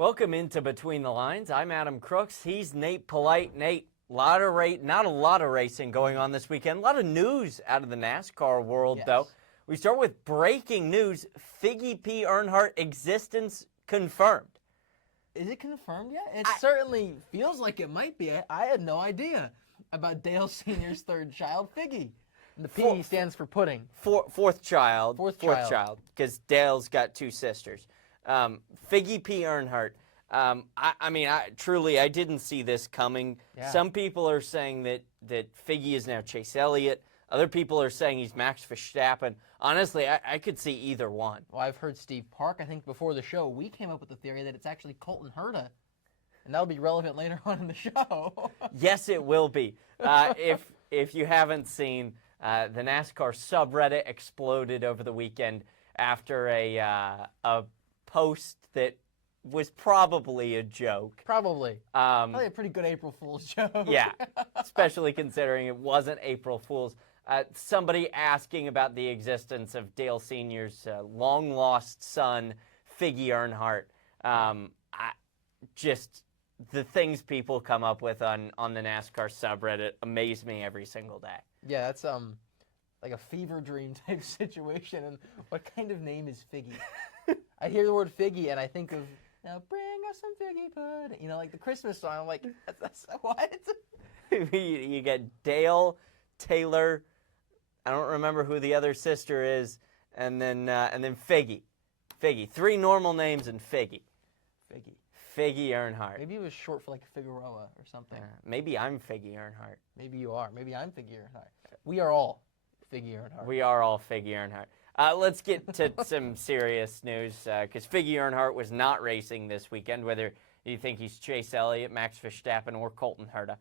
Welcome into Between the Lines. I'm Adam Crooks. He's Nate Polite. Nate, not a lot of racing going on this weekend. A lot of news out of the NASCAR world, though. We start with breaking news. Figgy P. Earnhardt existence confirmed. Is it confirmed yet? It certainly feels like it might be. I had no idea about Dale Sr.'s third child, Figgy. The P stands for pudding. Fourth child. Fourth child, because Dale's got two sisters. Figgy P. Earnhardt. I didn't see this coming. Yeah. Some people are saying that Figgy is now Chase Elliott. Other people are saying he's Max Verstappen. Honestly, I could see either one. Well, I've heard Steve Park. I think before the show, we came up with the theory that it's actually Colton Herta. And that'll be relevant later on in the show. Yes, it will be. If you haven't seen, the NASCAR subreddit exploded over the weekend after a post that was probably a joke. Probably a pretty good April Fool's joke. Yeah, especially considering it wasn't April Fool's. Somebody asking about the existence of Dale Sr.'s long-lost son, Figgy Earnhardt. Just the things people come up with on the NASCAR subreddit amaze me every single day. Yeah, that's like a fever dream type situation. And what kind of name is Figgy? I hear the word Figgy and I think of, now bring us some Figgy pudding. You know, like the Christmas song. I'm like, that's what? You get Dale, Taylor, I don't remember who the other sister is, and then Figgy. Figgy. Three normal names and Figgy. Figgy Earnhardt. Maybe it was short for like Figueroa or something. Maybe I'm Figgy Earnhardt. Maybe you are. Maybe I'm Figgy Earnhardt. We are all Figgy Earnhardt. We are all Figgy Earnhardt. Let's get to some serious news, because Figgy Earnhardt was not racing this weekend, whether you think he's Chase Elliott, Max Verstappen, or Colton Herta,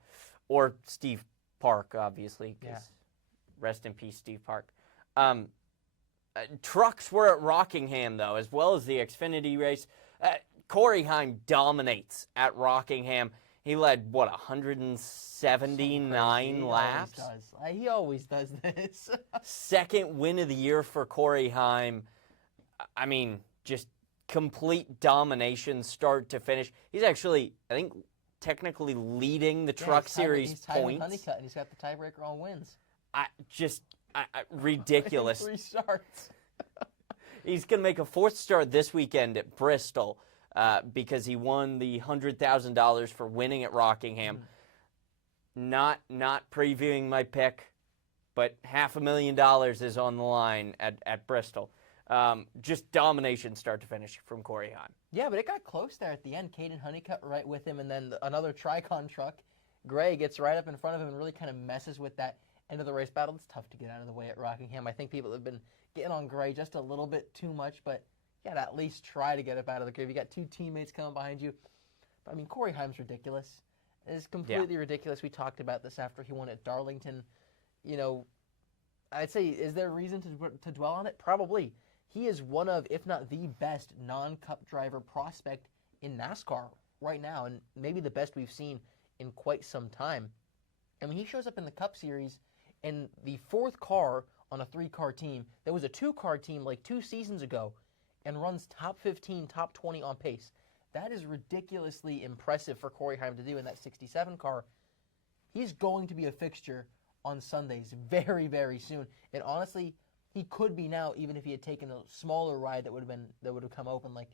or Steve Park, obviously, because rest in peace, Steve Park. Trucks were at Rockingham, though, as well as the Xfinity race. Corey Heim dominates at Rockingham. He led, 179 laps? He always does this. Second win of the year for Corey Heim. I mean, just complete domination start to finish. He's actually, I think, technically leading the Truck Series points. Honeycutt, and he's got the tiebreaker on wins. Ridiculous. 3 starts. He's going to make a 4th start this weekend at Bristol. Because he won the $100,000 for winning at Rockingham. Not previewing my pick, but $500,000 is on the line at Bristol. Just domination start to finish from Corey Heim. Yeah, but it got close there at the end. Caden Honeycutt right with him, and then another Tricon truck. Gray gets right up in front of him and really kind of messes with that end of the race battle. It's tough to get out of the way at Rockingham. I think people have been getting on Gray just a little bit too much, but you gotta at least try to get up out of the grave. You got 2 teammates coming behind you. But, I mean, Corey Heim's ridiculous. It's completely ridiculous. We talked about this after he won at Darlington. You know, I'd say, is there a reason to dwell on it? Probably. He is one of, if not the best non-Cup driver prospect in NASCAR right now, and maybe the best we've seen in quite some time. I mean, he shows up in the Cup Series in the 4th car on a 3-car team. There was a 2-car team like 2 seasons ago, and runs top 15, top 20 on pace. That is ridiculously impressive for Corey Heim to do in that 67 car. He's going to be a fixture on Sundays very, very soon. And honestly, he could be now, even if he had taken a smaller ride that would have come open. Like,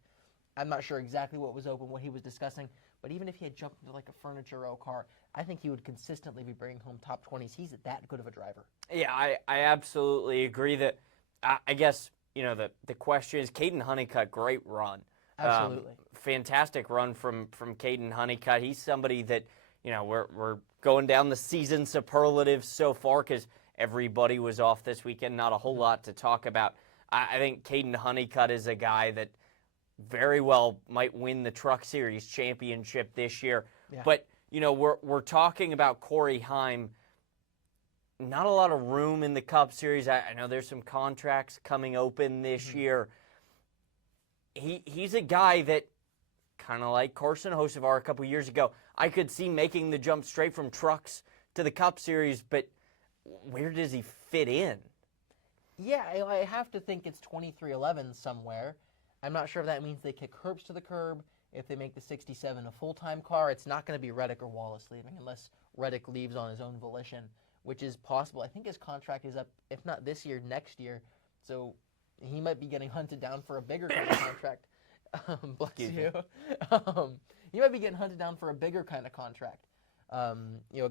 I'm not sure exactly what was open, what he was discussing, but even if he had jumped into like a Furniture Row car, I think he would consistently be bringing home top 20s. He's that good of a driver. Yeah, I absolutely agree that, I guess, you know, the question is, Caden Honeycutt, great run. Absolutely. Fantastic run from Caden Honeycutt. He's somebody that, you know, we're going down the season superlatives so far because everybody was off this weekend. Not a whole lot to talk about. I think Caden Honeycutt is a guy that very well might win the Truck Series championship this year. Yeah. But, you know, we're talking about Corey Heim. Not a lot of room in the Cup Series. I know there's some contracts coming open this year. He's a guy that, kind of like Carson Hocevar a couple years ago, I could see making the jump straight from trucks to the Cup Series, but where does he fit in? Yeah, I have to think it's 23-11 somewhere. I'm not sure if that means they kick Herbst to the curb, if they make the 67 a full-time car, it's not going to be Reddick or Wallace leaving unless Reddick leaves on his own volition, which is possible. I think his contract is up, if not this year, next year. So he might be getting hunted down for a bigger kind of contract. Bless you. He might be getting hunted down for a bigger kind of contract. A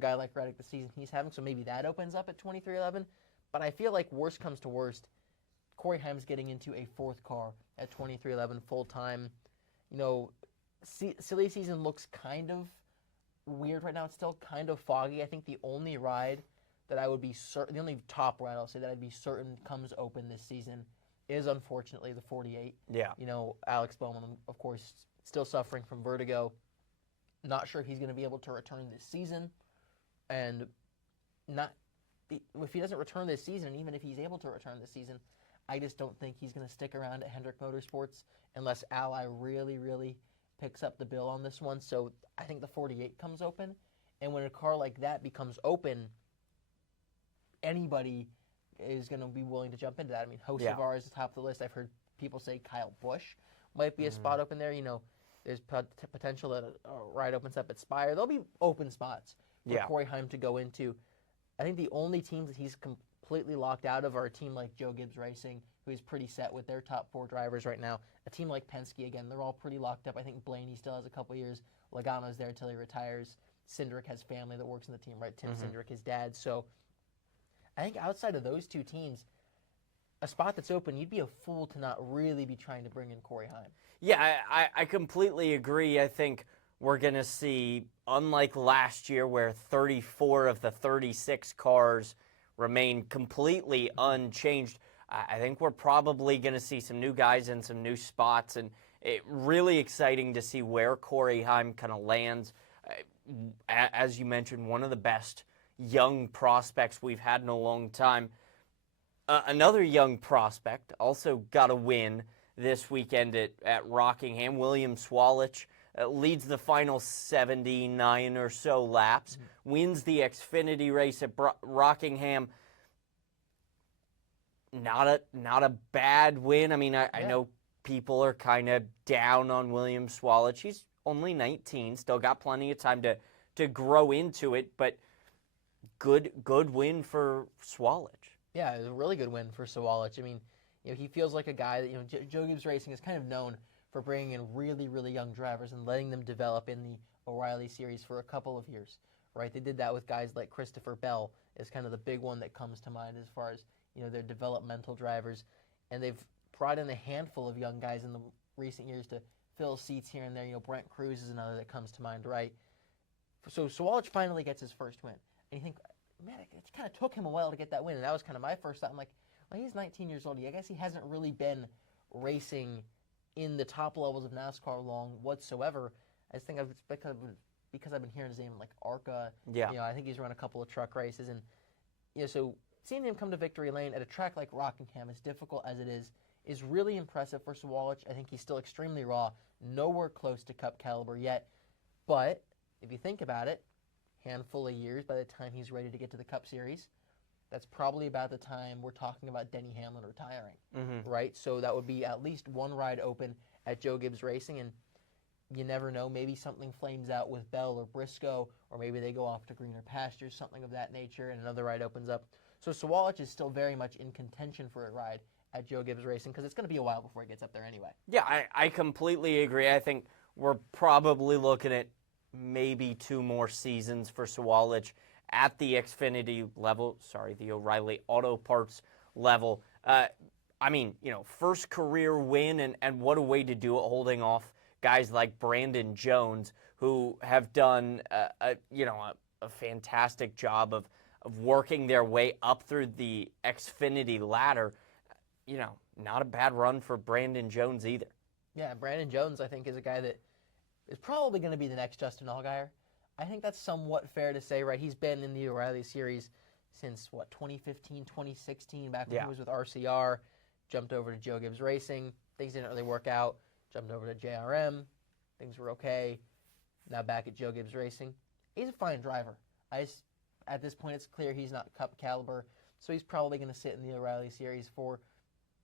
guy like Reddick, the season he's having, so maybe that opens up at 23-11. But I feel like worst comes to worst, Corey Heim's getting into a fourth car at 23-11 full-time. Silly season looks kind of weird right now. It's still kind of foggy. I think the only ride that I would be certain, the only top ride I'll say that I'd be certain comes open this season is unfortunately the 48. Yeah. Alex Bowman, of course, still suffering from vertigo. Not sure if he's going to be able to return this season. And if he doesn't return this season, and even if he's able to return this season, I just don't think he's going to stick around at Hendrick Motorsports unless Ally really, really picks up the bill on this one. So I think the 48 comes open. And when a car like that becomes open, anybody is going to be willing to jump into that. I mean, Hocevar is the top of the list. I've heard people say Kyle Busch might be a spot open there. There's potential that a ride opens up at Spire. There'll be open spots for Corey Heim to go into. I think the only teams that he's completely locked out of are a team like Joe Gibbs Racing, who is pretty set with their top 4 drivers right now. A team like Penske, again, they're all pretty locked up. I think Blaney still has a couple years. Logano's there until he retires. Cindric has family that works in the team, right? Tim Cindric, his dad. So I think outside of those two teams, a spot that's open, you'd be a fool to not really be trying to bring in Corey Heim. Yeah, I completely agree. I think we're going to see, unlike last year where 34 of the 36 cars remain completely unchanged, I think we're probably going to see some new guys in some new spots, and really exciting to see where Corey Heim kind of lands. As you mentioned, one of the best young prospects we've had in a long time. Another young prospect also got a win this weekend at Rockingham. William Swalich leads the final 79 or so laps, wins the Xfinity race at Rockingham. Not a bad win. I mean, I know people are kind of down on William Swalich. He's only 19, still got plenty of time to grow into it, but good win for Swalich. Yeah, it was a really good win for Swalich. I mean, he feels like a guy that, Joe Gibbs Racing is kind of known for bringing in really, really young drivers and letting them develop in the O'Reilly series for a couple of years, right? They did that with guys like Christopher Bell is kind of the big one that comes to mind as far as, their developmental drivers. And they've brought in a handful of young guys in the recent years to fill seats here and there. Brent Cruz is another that comes to mind, right? So Swalich finally gets his first win. And you think, man, it kind of took him a while to get that win. And that was kind of my first thought. I'm like, well, he's 19 years old. I guess he hasn't really been racing in the top levels of NASCAR long whatsoever. I just think because I've been hearing his name like ARCA. Yeah. I think he's run a couple of truck races. And, so seeing him come to victory lane at a track like Rockingham, as difficult as it is really impressive for Swalich. I think he's still extremely raw, nowhere close to Cup caliber yet. But if you think about it, handful of years by the time he's ready to get to the Cup Series, that's probably about the time we're talking about Denny Hamlin retiring, right? So that would be at least one ride open at Joe Gibbs Racing, and you never know, maybe something flames out with Bell or Briscoe, or maybe they go off to greener pastures, something of that nature, and another ride opens up. So Swalich is still very much in contention for a ride at Joe Gibbs Racing because it's going to be a while before he gets up there anyway. Yeah, I completely agree. I think we're probably looking at maybe 2 more seasons for Swalich at the Xfinity level, the O'Reilly Auto Parts level. I mean, first career win, and what a way to do it, holding off guys like Brandon Jones, who have done a fantastic job of working their way up through the Xfinity ladder. Not a bad run for Brandon Jones either. Yeah, Brandon Jones, I think, is a guy that is probably going to be the next Justin Allgaier. I think that's somewhat fair to say, right? He's been in the O'Reilly series since, 2015, 2016, back when he was with RCR, jumped over to Joe Gibbs Racing. Things didn't really work out. Jumped over to JRM. Things were okay. Now back at Joe Gibbs Racing. He's a fine driver. At this point, it's clear he's not Cup caliber, so he's probably going to sit in the O'Reilly series for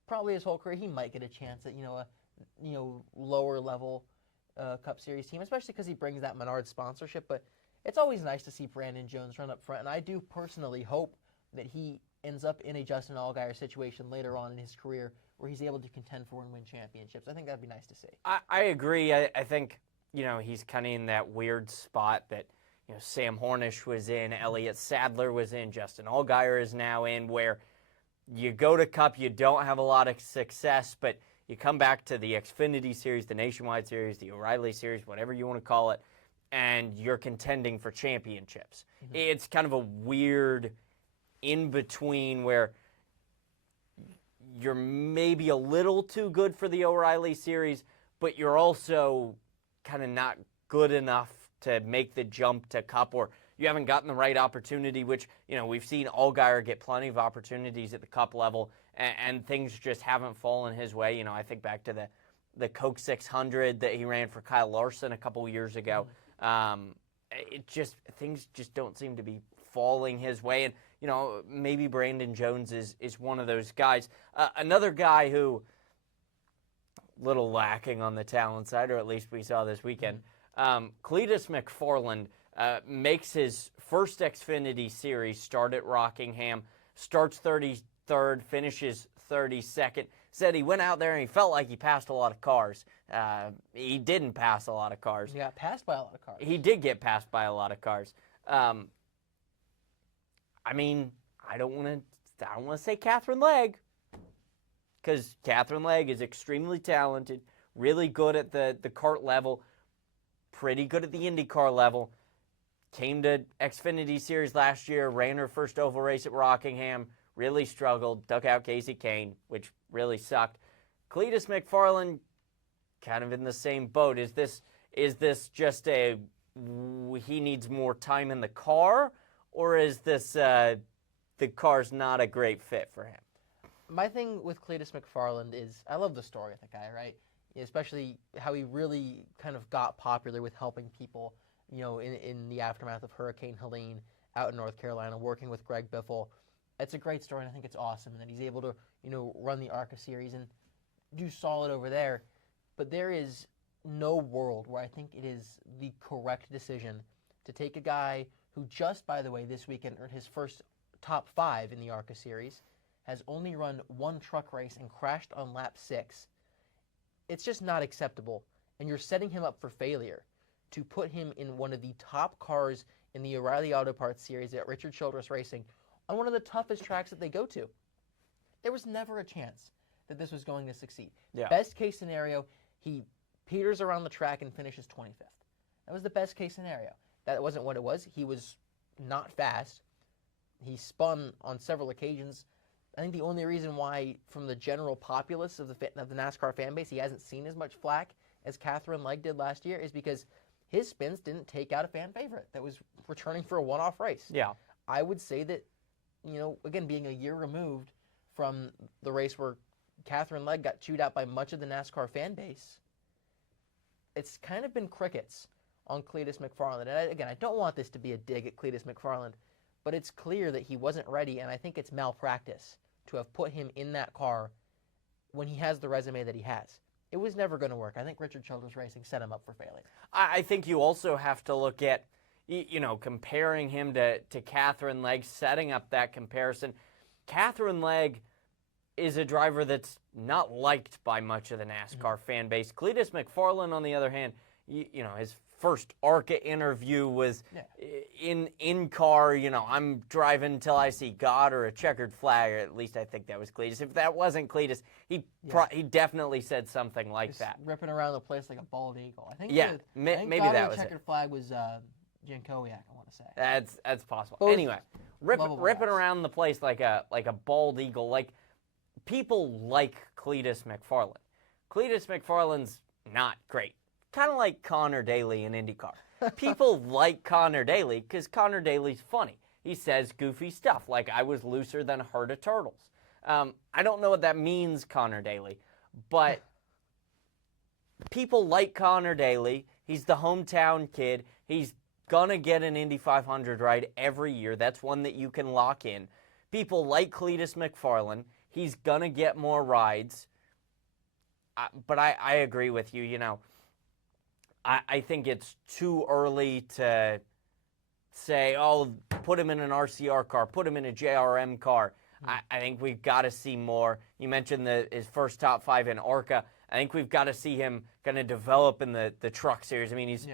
probably his whole career. He might get a chance at, a lower level Cup Series team, especially because he brings that Menard sponsorship. But it's always nice to see Brandon Jones run up front, and I do personally hope that he ends up in a Justin Allgaier situation later on in his career where he's able to contend for and win championships. I think that'd be nice to see. I agree. I think, he's kind of in that weird spot that, Sam Hornish was in, Elliott Sadler was in, Justin Allgaier is now in, where you go to Cup, you don't have a lot of success, but you come back to the Xfinity Series, the Nationwide Series, the O'Reilly Series, whatever you want to call it, and you're contending for championships. Mm-hmm. It's kind of a weird in-between where you're maybe a little too good for the O'Reilly Series, but you're also kind of not good enough to make the jump to Cup, or you haven't gotten the right opportunity, which, we've seen Allgaier get plenty of opportunities at the Cup level, and things just haven't fallen his way. I think back to the Coke 600 that he ran for Kyle Larson a couple years ago. Things just don't seem to be falling his way, and maybe Brandon Jones is one of those guys. Another guy who, little lacking on the talent side, or at least we saw this weekend, Cletus McFarland makes his first Xfinity Series start at Rockingham, starts 33rd, finishes 32nd. Said he went out there and he felt like he passed a lot of cars. He didn't pass a lot of cars. He got passed by a lot of cars. He did get passed by a lot of cars. I don't want to say Catherine Legg, because Catherine Legg is extremely talented, really good at the kart level, pretty good at the IndyCar level. Came to Xfinity Series last year, ran her first oval race at Rockingham, really struggled, dug out Casey Kane, which really sucked. Cletus McFarland, kind of in the same boat. Is this just he needs more time in the car, or is this the car's not a great fit for him? My thing with Cletus McFarland is I love the story of the guy, right? Especially how he really kind of got popular with helping people, in the aftermath of Hurricane Helene out in North Carolina, working with Greg Biffle. It's a great story, and I think it's awesome that he's able to, run the ARCA series and do solid over there. But there is no world where I think it is the correct decision to take a guy who just, by the way, this weekend earned his first top 5 in the ARCA series, has only run one truck race and crashed on lap 6. It's just not acceptable, and you're setting him up for failure to put him in one of the top cars in the O'Reilly Auto Parts series at Richard Childress Racing on one of the toughest tracks that they go to. There was never a chance that this was going to succeed. Yeah. Best case scenario, he peters around the track and finishes 25th. That was the best case scenario. That wasn't what it was. He was not fast. He spun on several occasions. I think the only reason why, from the general populace of the NASCAR fan base, he hasn't seen as much flack as Catherine Legg did last year is because his spins didn't take out a fan favorite that was returning for a one-off race. Yeah. I would say that, again, being a year removed from the race where Catherine Legg got chewed out by much of the NASCAR fan base, it's kind of been crickets on Cletus McFarland. And I don't want this to be a dig at Cletus McFarland, but it's clear that he wasn't ready, and I think it's malpractice to have put him in that car when he has the resume that he has. It was never going to work. I think Richard Childress Racing set him up for failure. I think you also have to look at, comparing him to Catherine Legg, setting up that comparison. Catherine Legg is a driver that's not liked by much of the NASCAR fan base. Cletus McFarland, on the other hand, his first ARCA interview was in car, I'm driving till I see God or a checkered flag, or at least I think that was Cletus. If that wasn't Cletus, he definitely said something like that. Ripping around the place like a bald eagle. I think maybe God that or was checkered it. flag was Jankowiak, I want to say. That's possible. Both Anyway, ripping around the place like a bald eagle. Like, people like Cletus McFarland. Cletus McFarland's not great. Kind of like Connor Daly in IndyCar. People like Connor Daly because Connor Daly's funny. He says goofy stuff like, I was looser than a herd of turtles. I don't know what that means, Connor Daly, but people like Connor Daly. He's the hometown kid. He's going to get an Indy 500 ride every year. That's one that you can lock in. People like Cletus McFarland. He's going to get more rides. But I agree with you, I think it's too early to say, oh, put him in an RCR car, put him in a JRM car. I think we've got to see more. You mentioned his first top 5 in ARCA. I think we've got to see him kind of develop in the truck series. I mean, he's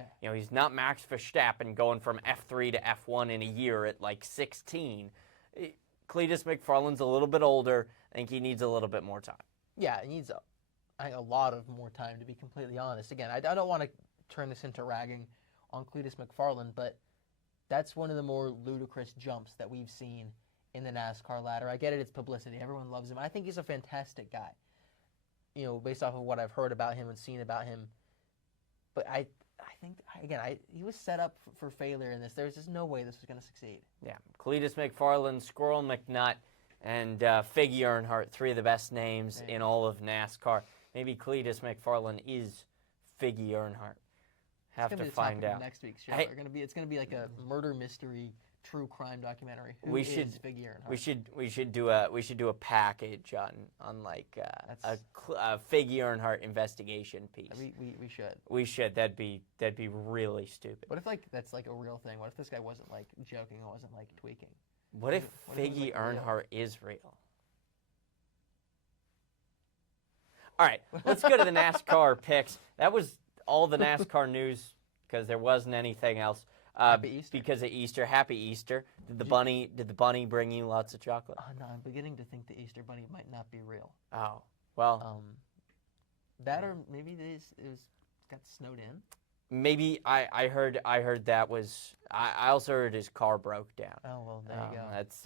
not Max Verstappen going from F3 to F1 in a year at like 16. Cletus McFarland's a little bit older. I think he needs a little bit more time. Yeah, he needs a lot of more time, to be completely honest. Again, I don't want to turn this into ragging on Cletus McFarland, but that's one of the more ludicrous jumps that we've seen in the NASCAR ladder. I get it, it's publicity. Everyone loves him. I think he's a fantastic guy, based off of what I've heard about him and seen about him. But I think, again, he was set up for failure in this. There's just no way this was going to succeed. Yeah, Cletus McFarland, Squirrel McNutt, and Figgy Earnhardt, 3 of the best names in all of NASCAR. Maybe Cletus McFarland is Figgy Earnhardt. Have to find out. Next week's show. It's gonna be like a murder mystery, true crime documentary. Who is Figgy Earnhardt? We should do a package on like a Figgy Earnhardt investigation piece. We should. We should. That'd be really stupid. What if that's like a real thing? What if this guy wasn't like joking or wasn't like tweaking? What if Figgy Earnhardt is real? All right, let's go to the NASCAR picks. That was all the NASCAR news because there wasn't anything else. Happy Easter. Because of Easter. Happy Easter. Did the bunny bring you lots of chocolate? No, I'm beginning to think the Easter bunny might not be real. Oh, well. That or maybe it got snowed in. Maybe I heard that was. I also heard his car broke down. Oh well, there you go. That's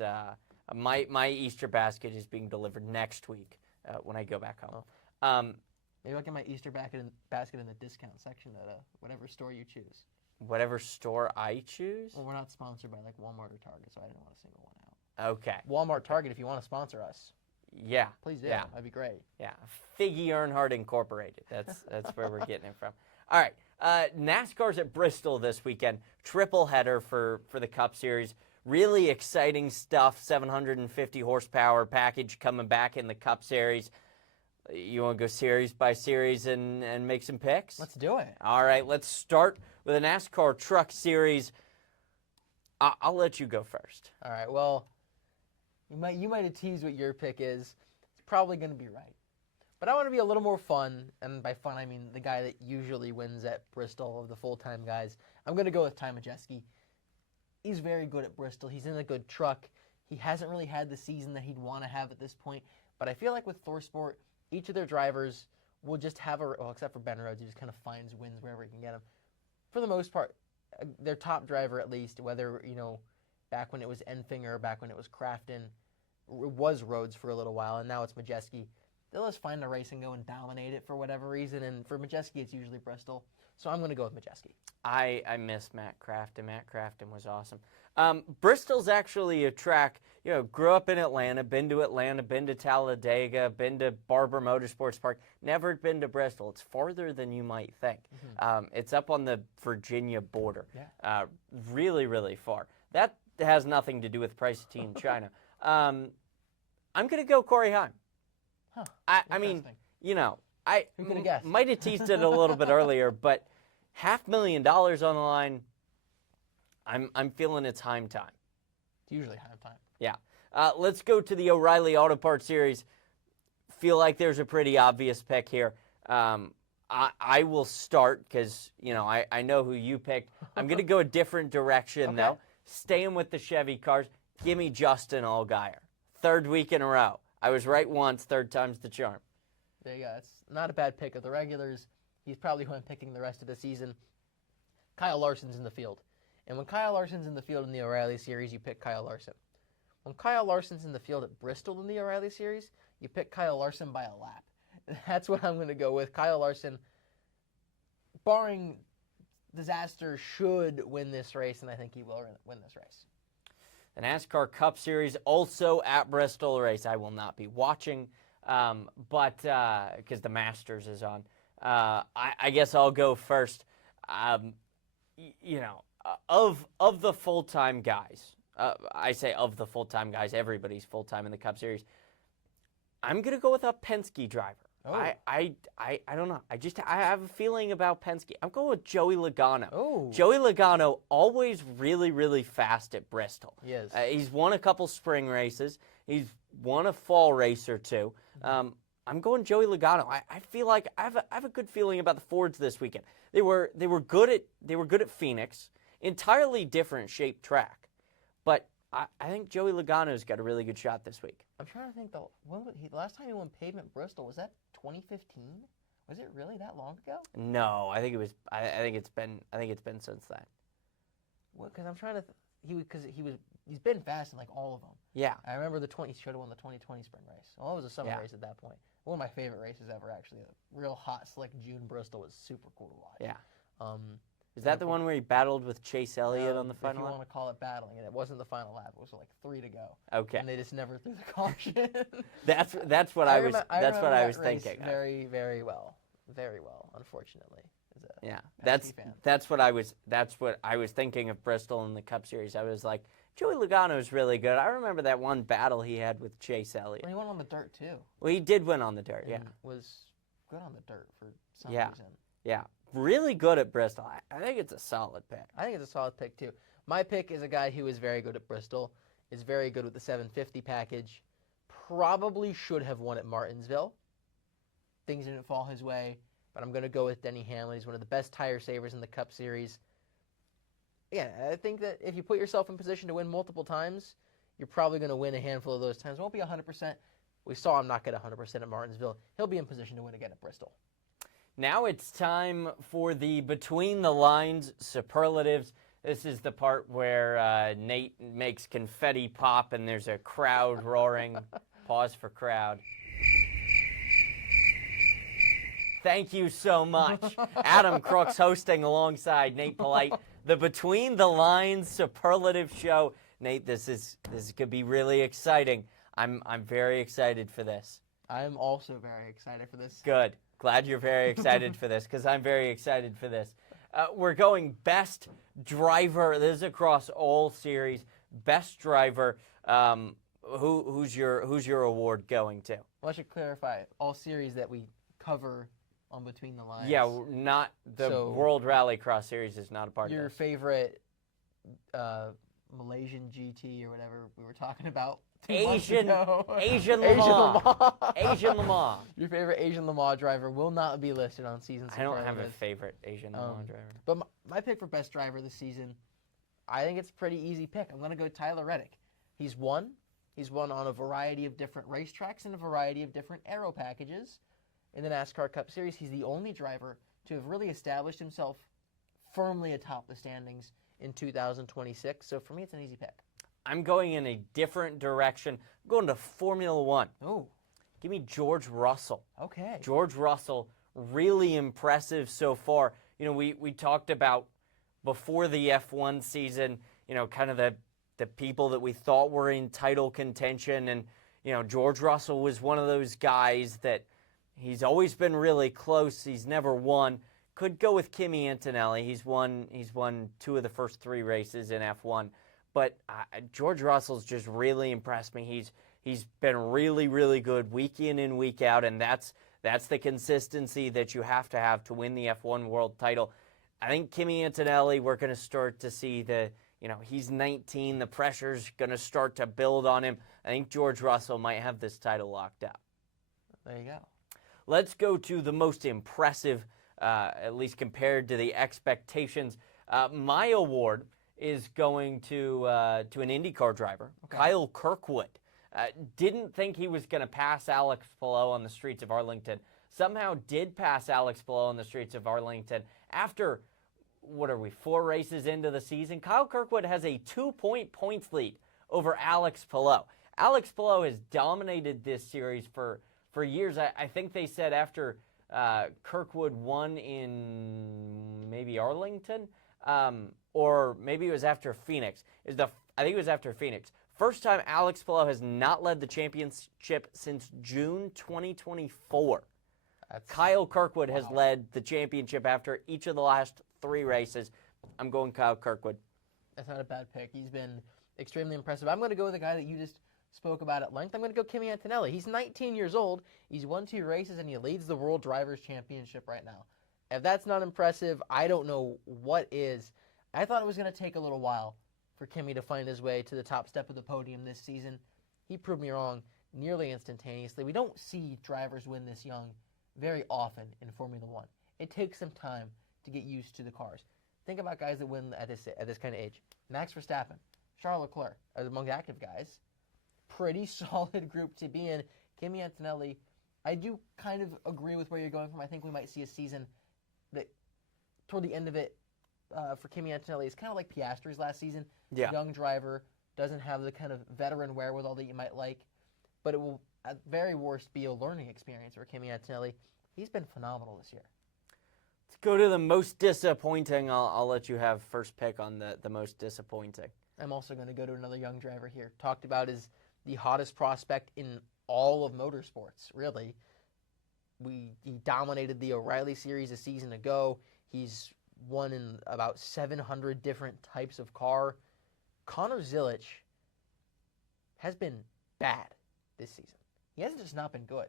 my Easter basket is being delivered next week when I go back home. Oh. Maybe I'll get my Easter basket in the discount section at whatever store you choose. Whatever store I choose? Well, we're not sponsored by like Walmart or Target, so I didn't want to single one out. Okay. Walmart, Target, if you want to sponsor us. Yeah. Please do. Yeah. That'd be great. Yeah. Figgy Earnhardt Incorporated. That's where we're getting it from. All right. NASCAR's at Bristol this weekend. Triple header for the Cup Series. Really exciting stuff. 750 horsepower package coming back in the Cup Series. You want to go series by series and make some picks? Let's do it. All right, let's start with a NASCAR Truck Series. I'll let you go first. All right, well, you might have teased what your pick is. It's probably going to be right. But I want to be a little more fun, and by fun I mean the guy that usually wins at Bristol of the full-time guys. I'm going to go with Ty Majeski. He's very good at Bristol. He's in a good truck. He hasn't really had the season that he'd want to have at this point, but I feel like with ThorSport, each of their drivers will just have except for Ben Rhodes, he just kind of finds wins wherever he can get them. For the most part, their top driver at least, whether, back when it was Enfinger, back when it was Crafton, it was Rhodes for a little while, and now it's Majeski. They'll just find a race and go and dominate it for whatever reason, and for Majeski, it's usually Bristol. So I'm going to go with Majeski. I miss Matt Crafton. Matt Crafton was awesome. Bristol's actually a track, grew up in Atlanta, been to Talladega, been to Barber Motorsports Park, never been to Bristol. It's farther than you might think. Mm-hmm. It's up on the Virginia border. Yeah. Really, really far. That has nothing to do with price of tea in China. I'm going to go Corey Heim. Huh. I mean, I Who could have guessed? Might have teased it a little bit earlier, but $500,000 on the line, I'm feeling it's Heim time. It's usually Heim time. Yeah. Let's go to the O'Reilly Auto Parts Series. Feel like there's a pretty obvious pick here. I will start because, I know who you picked. I'm going to go a different direction, though. Staying with the Chevy cars, give me Justin Allgaier. 3rd week in a row. I was right once, 3rd time's the charm. There you go. It's not a bad pick of the regulars. He's probably who I'm picking the rest of the season. Kyle Larson's in the field. And when Kyle Larson's in the field in the O'Reilly Series, you pick Kyle Larson. When Kyle Larson's in the field at Bristol in the O'Reilly Series, you pick Kyle Larson by a lap. That's what I'm going to go with. Kyle Larson, barring disaster, should win this race, and I think he will win this race. The NASCAR Cup Series also at Bristol race. I will not be watching, but because the Masters is on. I guess I'll go first. Of the full-time guys, I say of the full-time guys, everybody's full-time in the Cup Series. I'm going to go with a Penske driver. Oh. I don't know. I have a feeling about Penske. I'm going with Joey Logano. Oh. Joey Logano, always really, really fast at Bristol. Yes. He's won a couple spring races. He's won a fall race or two. I'm going Joey Logano. I feel like I have a good feeling about the Fords this weekend. They were good at Phoenix, entirely different shaped track, but I think Joey Logano's got a really good shot this week. I'm trying to think, the last time he won pavement Bristol, was that 2015? Was it really that long ago? No, I think it was. I think it's been since then. Well, because I'm trying to. He's been fast in like all of them. Yeah. I remember he should have won the 2020 spring race. Well, it was a summer race at that point. One of my favorite races ever, actually. A real hot, slick June Bristol was super cool to watch. Yeah. Is that the one where he battled with Chase Elliott on the final lap? If you lap? want to call it battling, and it wasn't the final lap. It was like 3 to go. Okay. And they just never threw the caution. That's what I was thinking. Very, very well. Very well, unfortunately. That's what I was thinking of Bristol in the Cup Series. I was like, Joey Logano's really good. I remember that one battle he had with Chase Elliott. Well, he won on the dirt too. Well, he did win on the dirt. And yeah. Was good on the dirt for some reason. Yeah. Really good at Bristol. I think it's a solid pick. I think it's a solid pick, too. My pick is a guy who is very good at Bristol, is very good with the 750 package, probably should have won at Martinsville. Things didn't fall his way, but I'm going to go with Denny Hamlin. He's one of the best tire savers in the Cup Series. Yeah, I think that if you put yourself in position to win multiple times, you're probably going to win a handful of those times. It won't be 100%. We saw him not get 100% at Martinsville. He'll be in position to win again at Bristol. Now it's time for the Between the Lines Superlatives. This is the part where Nate makes confetti pop and there's a crowd roaring. Pause for crowd. Thank you so much. Adam Crooks hosting alongside Nate Polite. The Between the Lines Superlative Show. Nate, this could be really exciting. I'm very excited for this. I'm also very excited for this. Good. Glad you're very excited for this, because I'm very excited for this. We're going best driver. This is across all series. Best driver. Who's your award going to? Well, I should clarify. All series that we cover on Between the Lines. Yeah, not the World Rallycross Series is not a part of your this. favorite Malaysian GT or whatever we were talking about. Asian Le Mans. Asian Le Mans. Your favorite Asian Le Mans driver will not be listed on season. I don't have a favorite Asian Le Mans driver. But my pick for best driver this season, I think it's a pretty easy pick. I'm going to go Tyler Reddick. He's won on a variety of different racetracks and a variety of different aero packages in the NASCAR Cup Series. He's the only driver to have really established himself firmly atop the standings in 2026. So for me, it's an easy pick. I'm going in a different direction. I'm going to Formula One. Oh. Give me George Russell. Okay. George Russell, really impressive so far. You know, we talked about before the F1 season, you know, kind of the people that we thought were in title contention. And, you know, George Russell was one of those guys that he's always been really close. He's never won. Could go with Kimi Antonelli. He's won 2 of the first 3 races in F1. But George Russell's just really impressed me. He's been really, really good week in and week out, and that's the consistency that you have to win the F1 world title. I think Kimi Antonelli, we're going to start to see he's 19. The pressure's going to start to build on him. I think George Russell might have this title locked up. There you go. Let's go to the most impressive, at least compared to the expectations. My award is going to an IndyCar driver, okay. Kyle Kirkwood. Didn't think he was going to pass Alex Palou on the streets of Arlington. Somehow did pass Alex Palou on the streets of Arlington. After, 4 races into the season, Kyle Kirkwood has a 2-point points lead over Alex Palou. Alex Palou has dominated this series for years. I think they said after Kirkwood won in maybe Arlington, or maybe it was after Phoenix. I think it was after Phoenix. First time Alex Palou has not led the championship since June 2024. Kyle Kirkwood has led the championship after each of the last 3 races. I'm going Kyle Kirkwood. That's not a bad pick. He's been extremely impressive. I'm going to go with a guy that you just spoke about at length, I'm going to go Kimi Antonelli. He's 19 years old. He's won 2 races, and he leads the World Drivers' Championship right now. If that's not impressive, I don't know what is. I thought it was going to take a little while for Kimi to find his way to the top step of the podium this season. He proved me wrong nearly instantaneously. We don't see drivers win this young very often in Formula One. It takes some time to get used to the cars. Think about guys that win at this kind of age. Max Verstappen, Charles Leclerc, are among the active guys. Pretty solid group to be in. Kimi Antonelli, I do kind of agree with where you're going from. I think we might see a season that, toward the end of it, for Kimi Antonelli, is kind of like Piastri's last season. Yeah. Young driver, doesn't have the kind of veteran wherewithal that you might like, but it will, at very worst, be a learning experience for Kimi Antonelli. He's been phenomenal this year. Let's go to the most disappointing. I'll let you have first pick on the most disappointing. I'm also going to go to another young driver here. Talked about as the hottest prospect in all of motorsports, really. He dominated the O'Reilly Series a season ago. He's won in about 700 different types of car. Connor Zilic has been bad this season. He hasn't just not been good.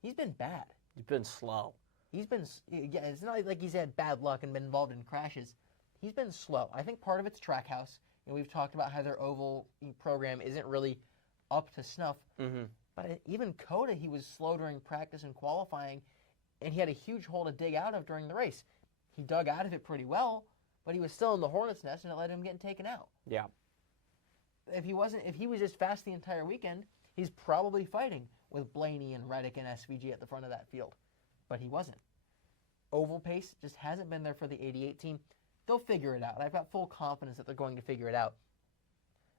He's been bad. He's been slow. Yeah, it's not like he's had bad luck and been involved in crashes. He's been slow. I think part of it's Trackhouse. And we've talked about how their oval program isn't really up to snuff. Mm-hmm. But even Coda, he was slow during practice and qualifying, and he had a huge hole to dig out of during the race. He dug out of it pretty well, but he was still in the hornet's nest, and it led him getting taken out. Yeah. If he was just fast the entire weekend, he's probably fighting with Blaney and Reddick and SVG at the front of that field. But he wasn't. Oval pace just hasn't been there for the 88 team. They'll figure it out. I've got full confidence that they're going to figure it out.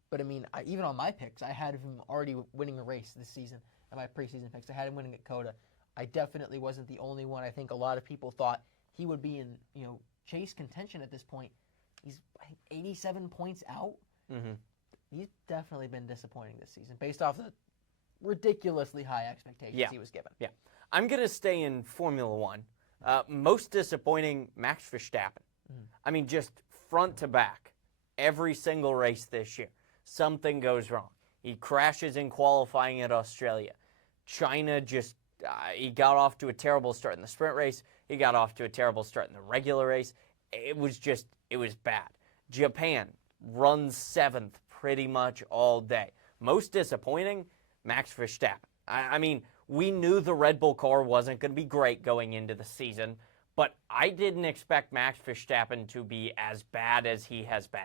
But, I mean, even on my picks, I had him already winning a race this season in my preseason picks. I had him winning at Coda. I definitely wasn't the only one. I think a lot of people thought he would be in, chase contention at this point. He's 87 points out. Mm-hmm. He's definitely been disappointing this season based off the ridiculously high expectations he was given. Yeah. I'm going to stay in Formula One. Most disappointing, Max Verstappen. Mm-hmm. I mean, just front to back, every single race this year, something goes wrong. He crashes in qualifying at Australia. China just, he got off to a terrible start in the sprint race. He got off to a terrible start in the regular race. It was bad. Japan runs 7th pretty much all day. Most disappointing, Max Verstappen. I mean, we knew the Red Bull car wasn't going to be great going into the season, but I didn't expect Max Verstappen to be as bad as he has been.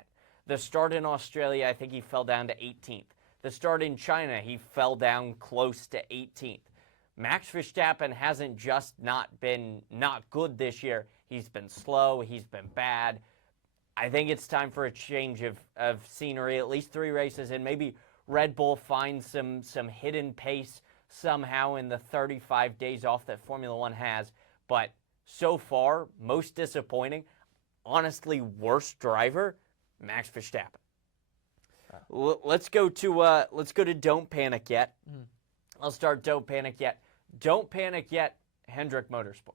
The start in Australia, I think he fell down to 18th. The start in China, he fell down close to 18th. Max Verstappen hasn't just not been not good this year. He's been slow. He's been bad. I think it's time for a change of scenery, at least 3 races, and maybe Red Bull finds some hidden pace somehow in the 35 days off that Formula One has. But so far, most disappointing, honestly worst driver, Max Verstappen. Let's go to Don't Panic Yet. Mm-hmm. I'll start Don't Panic Yet. Don't Panic Yet, Hendrick Motorsports.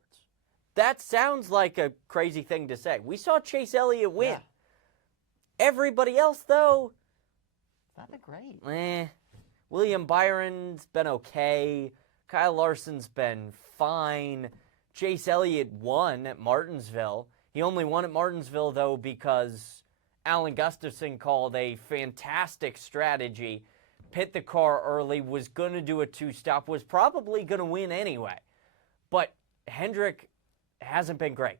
That sounds like a crazy thing to say. We saw Chase Elliott win. Yeah. Everybody else, though, not that great. William Byron's been okay. Kyle Larson's been fine. Chase Elliott won at Martinsville. He only won at Martinsville, though, because Alan Gustafson called a fantastic strategy. Pit the car early, was going to do a 2-stop, was probably going to win anyway. But Hendrick hasn't been great.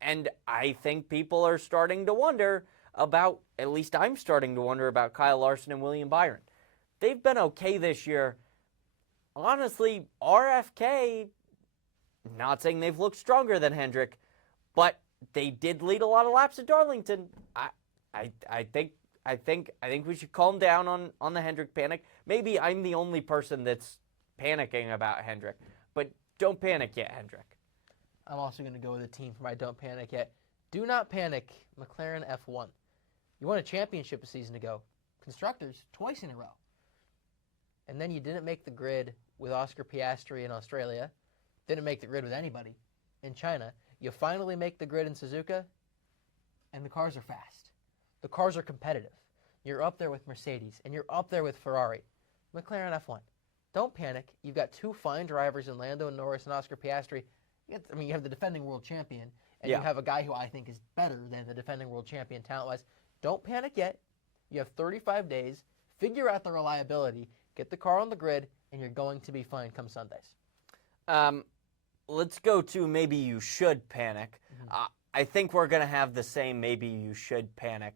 And I think people are starting to wonder about, at least I'm starting to wonder about Kyle Larson and William Byron. They've been okay this year. Honestly, RFK, not saying they've looked stronger than Hendrick, but they did lead a lot of laps at Darlington. I think we should calm down on the Hendrick panic. Maybe I'm the only person that's panicking about Hendrick, but don't panic yet, Hendrick. I'm also going to go with a team for my Don't Panic Yet. Do not panic, McLaren F1. You won a championship a season ago. Constructors, twice in a row. And then you didn't make the grid with Oscar Piastri in Australia. Didn't make the grid with anybody in China. You finally make the grid in Suzuka, and the cars are fast. The cars are competitive. You're up there with Mercedes, and you're up there with Ferrari. McLaren F1. Don't panic. You've got two fine drivers in Lando Norris and Oscar Piastri. You have the defending world champion, and you have a guy who I think is better than the defending world champion talent-wise. Don't panic yet. You have 35 days. Figure out the reliability. Get the car on the grid, and you're going to be fine come Sundays. Let's go to maybe you should panic. I think we're going to have the same maybe you should panic.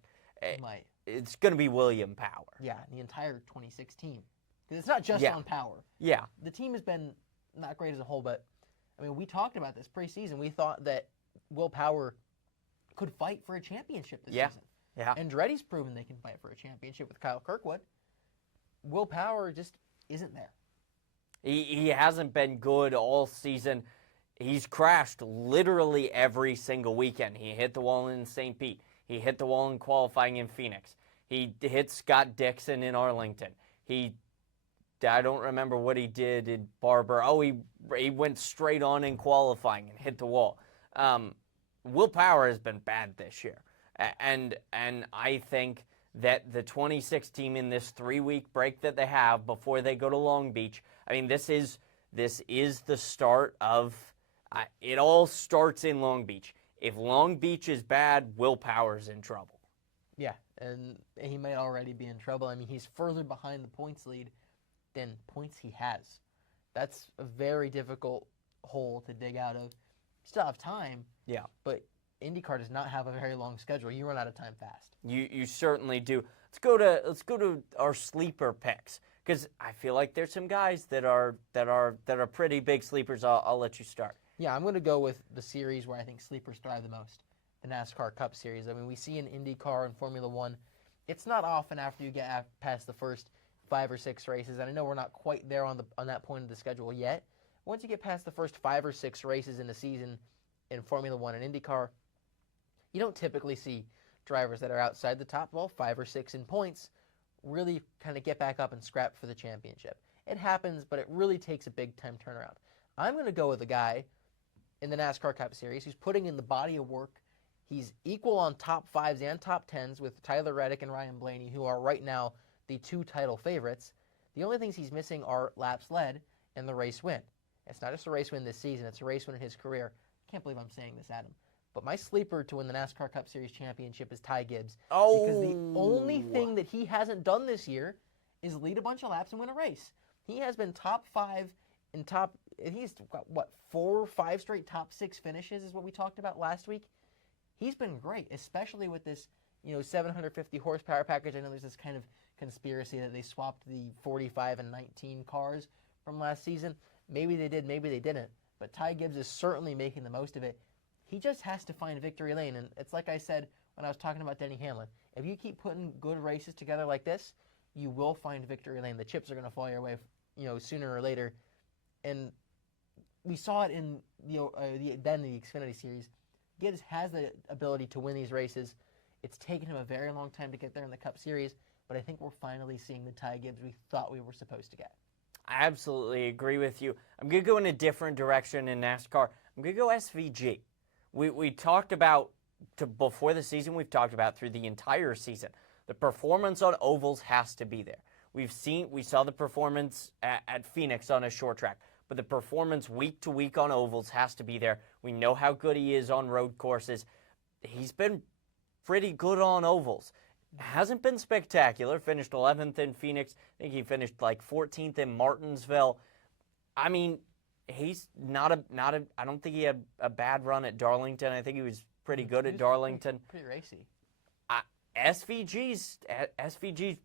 Might. It's going to be William Power. Yeah, the entire 26 team. Because it's not just on Power. Yeah. The team has been not great as a whole, but, I mean, we talked about this preseason. We thought that Will Power could fight for a championship this season. Yeah. Andretti's proven they can fight for a championship with Kyle Kirkwood. Will Power just isn't there. He hasn't been good all season. He's crashed literally every single weekend. He hit the wall in St. Pete. He hit the wall in qualifying in Phoenix. He hit Scott Dixon in Arlington. I don't remember what he did in Barber. Oh, he went straight on in qualifying and hit the wall. Will Power has been bad this year. And I think that the 26 team in this 3-week break that they have before they go to Long Beach, I mean, this is the start of it all starts in Long Beach. If Long Beach is bad, Will Power's in trouble. Yeah, and he may already be in trouble. I mean, he's further behind the points lead than points he has. That's a very difficult hole to dig out of. Still have time. Yeah. But IndyCar does not have a very long schedule. You run out of time fast. You certainly do. Let's go to our sleeper picks, because I feel like there's some guys that are pretty big sleepers. I'll let you start. Yeah, I'm going to go with the series where I think sleepers thrive the most, the NASCAR Cup Series. I mean, we see in IndyCar and Formula One, it's not often after you get past the first 5 or 6 races, and I know we're not quite there on that point of the schedule yet. Once you get past the first 5 or 6 races in the season in Formula One and IndyCar, you don't typically see drivers that are outside the top 5 or 6 in points really kind of get back up and scrap for the championship. It happens, but it really takes a big-time turnaround. I'm going to go with a guy in the NASCAR Cup Series who's putting in the body of work. He's equal on top 5s and top 10s with Tyler Reddick and Ryan Blaney, who are right now the 2 title favorites. The only things he's missing are laps led and the race win. It's not just a race win this season, it's a race win in his career. I can't believe I'm saying this, Adam. But my sleeper to win the NASCAR Cup Series championship is Ty Gibbs. Oh. Because the only thing that he hasn't done this year is lead a bunch of laps and win a race. He has been top 5 in he's got, 4 or 5 straight top 6 finishes is what we talked about last week. He's been great, especially with this, 750 horsepower package. I know there's this kind of conspiracy that they swapped the 45 and 19 cars from last season. Maybe they did, maybe they didn't. But Ty Gibbs is certainly making the most of it. He just has to find victory lane, and it's like I said when I was talking about Denny Hamlin. If you keep putting good races together like this, you will find victory lane. The chips are going to fall your way, sooner or later. And we saw it in the Xfinity series. Gibbs has the ability to win these races. It's taken him a very long time to get there in the Cup Series, but I think we're finally seeing the Ty Gibbs we thought we were supposed to get. I absolutely agree with you. I'm going to go in a different direction in NASCAR. I'm going to go SVG. We talked about, before the season, we've talked about through the entire season, the performance on ovals has to be there. We saw the performance at Phoenix on a short track, but the performance week to week on ovals has to be there. We know how good he is on road courses. He's been pretty good on ovals. Hasn't been spectacular. Finished 11th in Phoenix. I think he finished like 14th in Martinsville. I mean, he's not a. I don't think he had a bad run at Darlington. I think he was pretty good at Darlington. Pretty racy. SVG's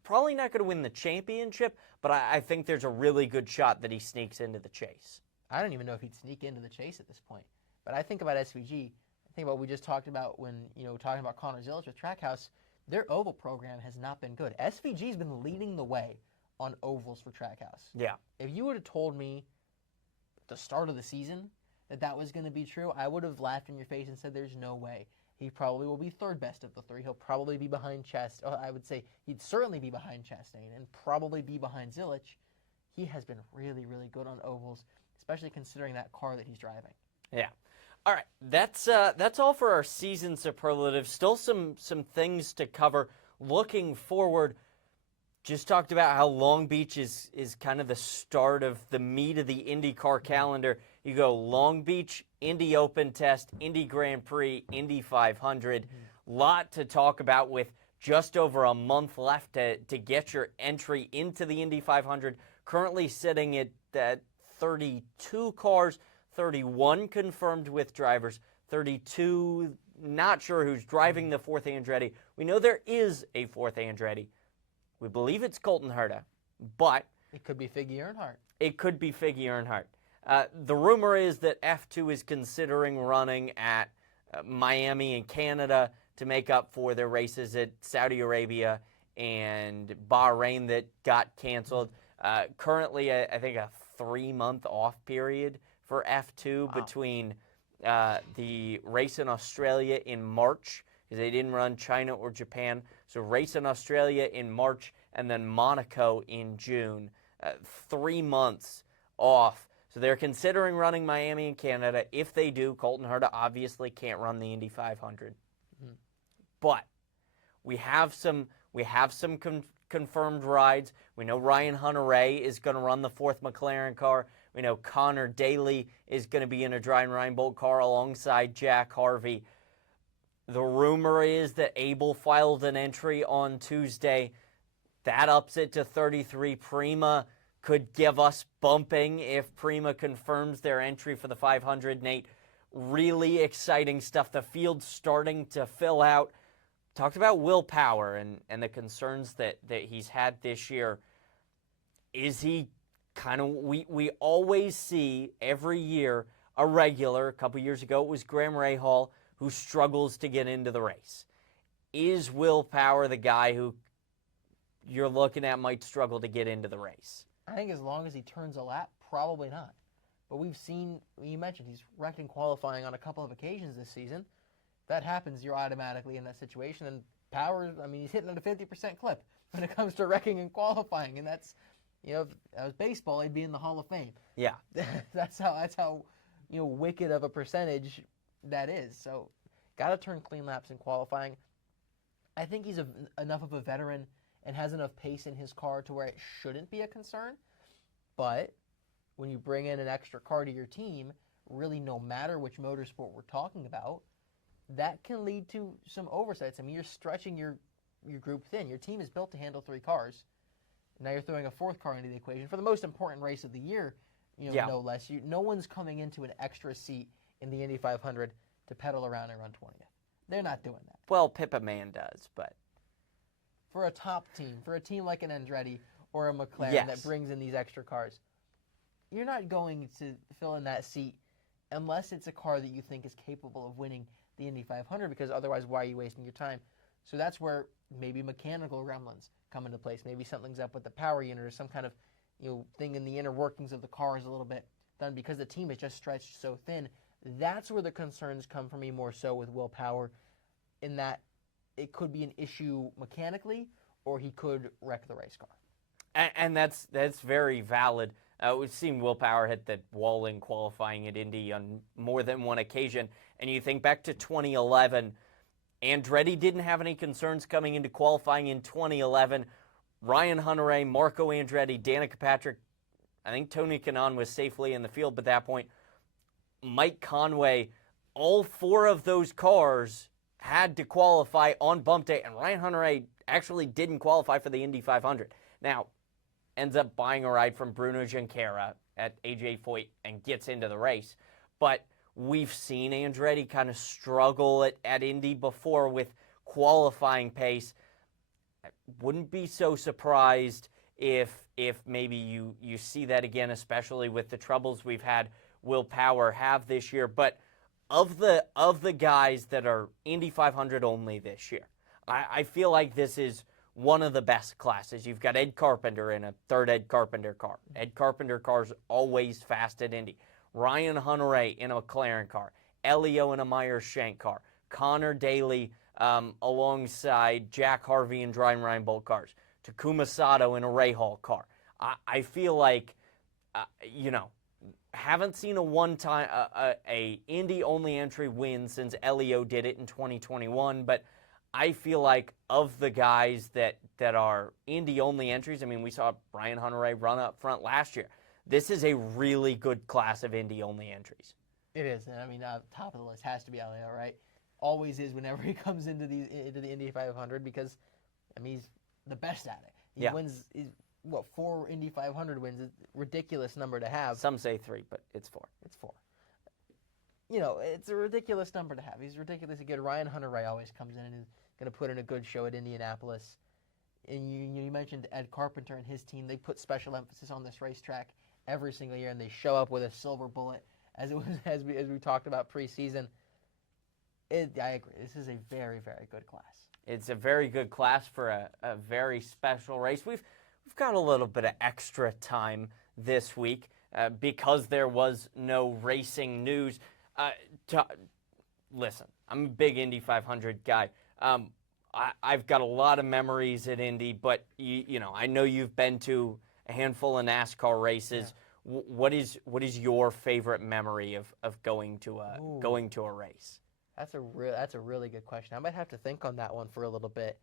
probably not going to win the championship, but I think there's a really good shot that he sneaks into the chase. I don't even know if he'd sneak into the chase at this point. But I think about SVG. I think about what we just talked about when talking about Connor Zilic with Trackhouse. Their oval program has not been good. SVG's been leading the way on ovals for Trackhouse. Yeah. If you would have told me at the start of the season that was going to be true, I would have laughed in your face and said there's no way. He probably will be third best of the 3. He'll probably be behind I would say he'd certainly be behind Chastain and probably be behind Zilic. He has been really, really good on ovals, especially considering that car that he's driving. Yeah. All right, that's all for our season superlatives. Still some things to cover. looking forward, just talked about how Long Beach is kind of the start of the meat of the IndyCar calendar. You go Long Beach, Indy Open Test, Indy Grand Prix, Indy 500. Lot to talk about with just over a month left to get your entry into the Indy 500. Currently sitting at 32 cars, 31 confirmed with drivers, 32 not sure who's driving the fourth Andretti. We know there is a fourth Andretti. We believe it's Colton Herta, but it could be Figgy Earnhardt. It could be Figgy Earnhardt. The rumor is that F2 is considering running at Miami and Canada to make up for their races at Saudi Arabia and Bahrain that got canceled. Currently, I think a 3-month off period for F2 between the race in Australia in March, because they didn't run China or Japan. So race in Australia in March and then Monaco in June. 3 months off. So they're considering running Miami and Canada. If they do, Colton Herta obviously can't run the Indy 500. But we have some confirmed rides. We know Ryan Hunter-Reay is going to run the fourth McLaren car. We know Connor Daly is going to be in a Dry and Reinbold car alongside Jack Harvey. The rumor is that Abel filed an entry on Tuesday. That ups it to 33. Prima could give us bumping if Prima confirms their entry for the 500. Nate, really exciting stuff. The field's starting to fill out. Talked about Will Power and the concerns that he's had this year. Is he kind of, we always see every year a regular. A couple years ago it was Graham Rahal who struggles to get into the race. Is Will Power the guy who you're looking at might struggle to get into the race? I think as long as he turns a lap, probably not. But we've seen, you mentioned, he's wrecked in qualifying on a couple of occasions this season. If that happens, you're automatically in that situation. And Power, I mean, he's hitting at a 50% clip when it comes to wrecking and qualifying. And that's, if that was baseball, he'd be in the Hall of Fame. Yeah. That's how wicked of a percentage that is. So, got to turn clean laps in qualifying. I think he's enough of a veteran and has enough pace in his car to where it shouldn't be a concern. But when you bring in an extra car to your team, really no matter which motorsport we're talking about, that can lead to some oversights. I mean, you're stretching your group thin. Your team is built to handle 3 cars. Now you're throwing a 4th car into the equation for the most important race of the year, no less. No one's coming into an extra seat in the Indy 500 to pedal around and run 20th. They're not doing that. Well, Pippa Man does, but for a top team, for a team like an Andretti or a McLaren that brings in these extra cars, you're not going to fill in that seat unless it's a car that you think is capable of winning the Indy 500, because otherwise why are you wasting your time? So that's where maybe mechanical gremlins come into place. Maybe something's up with the power unit or some kind of thing in the inner workings of the car is a little bit done because the team is just stretched so thin. That's where the concerns come for me more so with Will Power, in that it could be an issue mechanically or he could wreck the race car. And that's very valid. We've seen Will Power hit the wall in qualifying at Indy on more than one occasion. And you think back to 2011, Andretti didn't have any concerns coming into qualifying in 2011. Ryan Hunter-Reay, Marco Andretti, Danica Patrick, I think Tony Kanaan was safely in the field at that point. Mike Conway, all 4 of those cars had to qualify on bump day, and Ryan Hunter-Reay actually didn't qualify for the Indy 500. Now, ends up buying a ride from Bruno Junqueira at AJ Foyt and gets into the race. But we've seen Andretti kind of struggle at Indy before with qualifying pace. I wouldn't be so surprised if maybe you see that again, especially with the troubles we've had Will Power have this year. But of the guys that are Indy 500 only this year, I feel like this is one of the best classes. You've got Ed Carpenter in a 3rd Ed Carpenter car. Ed Carpenter car's always fast at Indy. Ryan Hunter-Reay in a McLaren car. Elio in a Meyer-Shank car. Connor Daly alongside Jack Harvey in Dry and Reinbold cars. Takuma Sato in a Rahal car. I feel like, haven't seen a Indy-only entry win since Elio did it in 2021, but I feel like of the guys that are Indy-only entries, I mean, we saw Brian Hunter-Reay run up front last year. This is a really good class of Indy-only entries. It is, and I mean, top of the list has to be Elio, right? Always is whenever he comes into the Indy 500 because, I mean, he's the best at it. He wins, 4 Indy 500 wins? It's a ridiculous number to have. Some say 3, but it's 4. It's 4. You know, it's a ridiculous number to have. He's ridiculously good. Ryan Hunter-Reay always comes in and is going to put in a good show at Indianapolis. And you mentioned Ed Carpenter and his team. They put special emphasis on this racetrack every single year, and they show up with a silver bullet, as we talked about preseason. I agree. This is a very, very good class. It's a very good class for a very special race. We've got a little bit of extra time this week because there was no racing news. Listen, I'm a big Indy 500 guy. I've got a lot of memories at Indy, but you know, I know you've been to a handful of NASCAR races. Yeah. What is your favorite memory of going to a race? That's a really good question. I might have to think on that one for a little bit.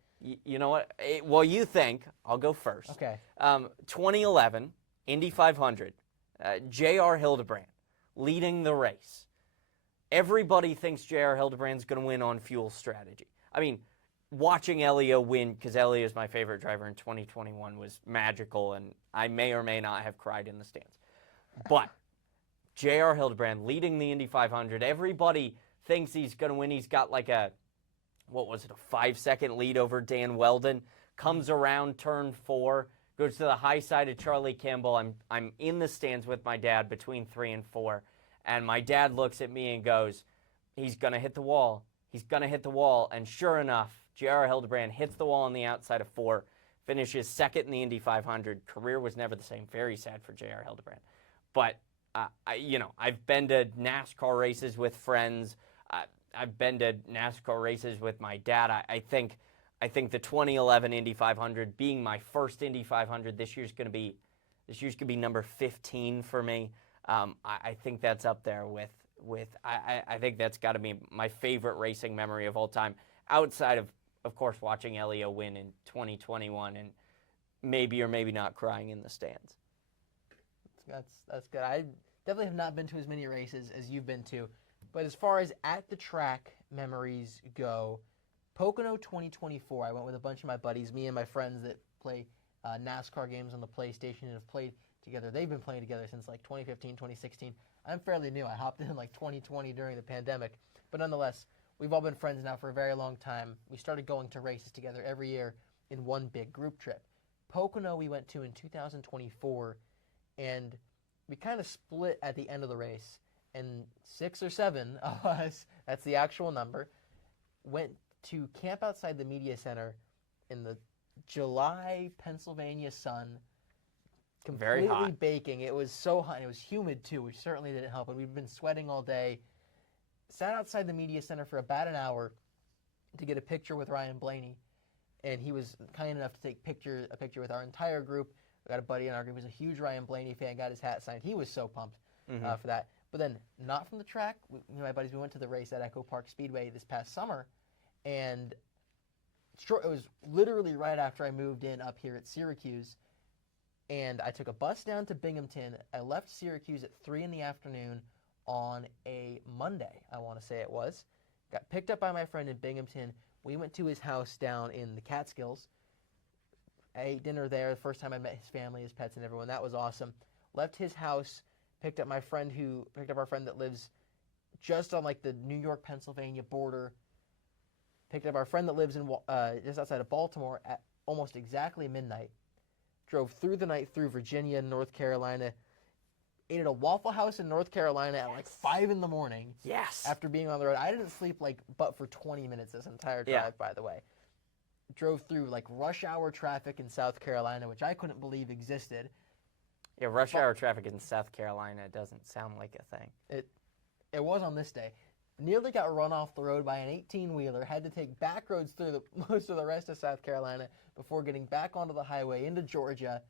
You know what? While you think, I'll go first. Okay. 2011 Indy 500, J.R. Hildebrand leading the race. Everybody thinks J.R. Hildebrand's going to win on fuel strategy. I mean, watching Elio win, because Elio is my favorite driver in 2021, was magical, and I may or may not have cried in the stands. But J.R. Hildebrand leading the Indy 500, everybody thinks he's going to win. He's got like a 5-second lead over Dan Weldon, comes around turn 4, goes to the high side of Charlie Campbell. I'm in the stands with my dad between 3 and 4, and my dad looks at me and goes, he's going to hit the wall. He's going to hit the wall. And sure enough, J.R. Hildebrand hits the wall on the outside of 4, finishes second in the Indy 500. Career was never the same. Very sad for J.R. Hildebrand. But, I've been to NASCAR races with friends. I've been to NASCAR races with my dad. I think the 2011 Indy 500 being my first Indy 500 this year's going to be number 15 for me. I think that's up there with I think that's got to be my favorite racing memory of all time, outside of course watching Elio win in 2021 and maybe or maybe not crying in the stands. That's good. I definitely have not been to as many races as you've been to. But as far as at the track memories go, Pocono 2024, I went with a bunch of my buddies, me and my friends that play NASCAR games on the PlayStation and have played together. They've been playing together since like 2015, 2016. I'm fairly new. I hopped in like 2020 during the pandemic. But nonetheless, we've all been friends now for a very long time. We started going to races together every year in one big group trip. Pocono we went to in 2024, and we kind of split at the end of the race. And 6 or 7 of us, that's the actual number, went to camp outside the media center in the July Pennsylvania sun, completely very hot. Baking. It was so hot. And it was humid too, which certainly didn't help. And we've been sweating all day. Sat outside the media center for about an hour to get a picture with Ryan Blaney, and he was kind enough to take a picture with our entire group. We got a buddy in our group who was a huge Ryan Blaney fan, got his hat signed. He was so pumped for that. But then, not from the track. Me and my buddies, we went to the race at Echo Park Speedway this past summer, and it was literally right after I moved in up here at Syracuse, and I took a bus down to Binghamton. I left Syracuse at 3 in the afternoon on a Monday, I want to say it was. Got picked up by my friend in Binghamton. We went to his house down in the Catskills. I ate dinner there. The first time I met his family, his pets, and everyone. That was awesome. Left his house. Picked up our friend that lives just on like the New York Pennsylvania border. Picked up our friend that lives in just outside of Baltimore at almost exactly midnight. Drove through the night through Virginia and North Carolina. Ate at a Waffle House in North Carolina at like 5 in the morning. Yes. After being on the road, I didn't sleep but for 20 minutes this entire drive. By the way. Drove through like rush hour traffic in South Carolina, which I couldn't believe existed. Yeah, rush hour traffic in South Carolina doesn't sound like a thing. It was on this day. Nearly got run off the road by an 18-wheeler. Had to take back roads through most of the rest of South Carolina before getting back onto the highway into Georgia,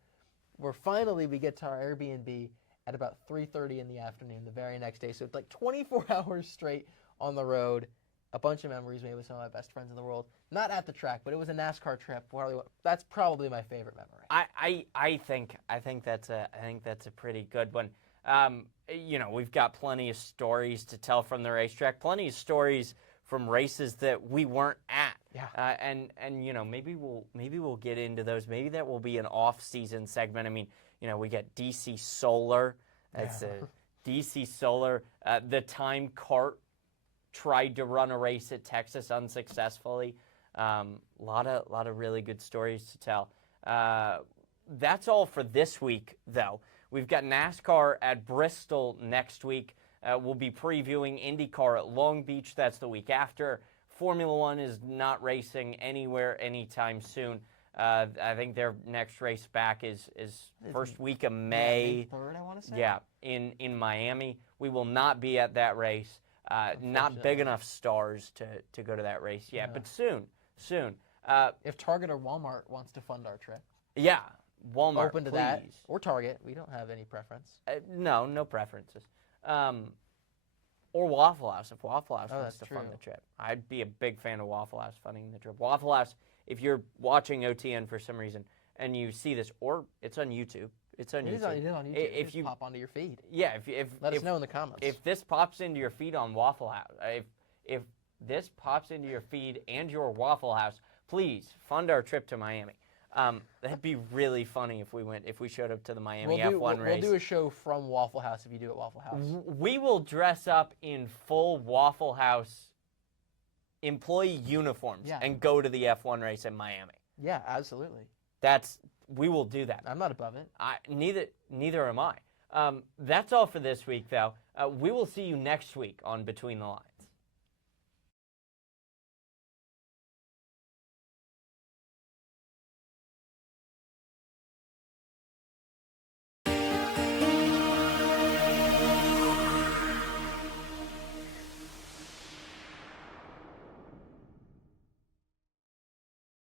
where finally we get to our Airbnb at about 3:30 in the afternoon the very next day. So it's like 24 hours straight on the road. a bunch of memories made with some of my best friends in the world. Not at the track, but it was a NASCAR trip. That's probably my favorite memory. I think that's a pretty good one. We've got plenty of stories to tell from the racetrack, plenty of stories from races that we weren't at. Yeah. And maybe we'll get into those. Maybe that will be an off-season segment. I mean, we got DC Solar. That's DC Solar. The Time Cart tried to run a race at Texas unsuccessfully. Lot of really good stories to tell. That's all for this week, though. We've got NASCAR at Bristol next week. We'll be previewing IndyCar at Long Beach. That's the week after. Formula One is not racing anywhere anytime soon. I think their next race back is first week of May. May 3rd, I want to say. Yeah, in Miami. We will not be at that race. Not big enough stars to go to that race yet, but soon. If Target or Walmart wants to fund our trip. Yeah, Walmart, open to please. that. Or Target. We don't have any preference. No preferences. Or Waffle House, if Waffle House wants to fund the trip. I'd be a big fan of Waffle House funding the trip. Waffle House, if you're watching OTN for some reason and you see this, or it's on YouTube. It's on YouTube. It is on YouTube. If you pop onto your feed. Yeah, let us know in the comments. If this pops into your feed on Waffle House, if this pops into your feed and your Waffle House, please fund our trip to Miami. That'd be really funny if we showed up to the Miami F1 race. We'll do a show from Waffle House if you do it Waffle House. We will dress up in full Waffle House employee uniforms and go to the F1 race in Miami. Yeah, absolutely. We will do that. I'm not above it. Neither am I. That's all for this week, though. We will see you next week on Between the Lines.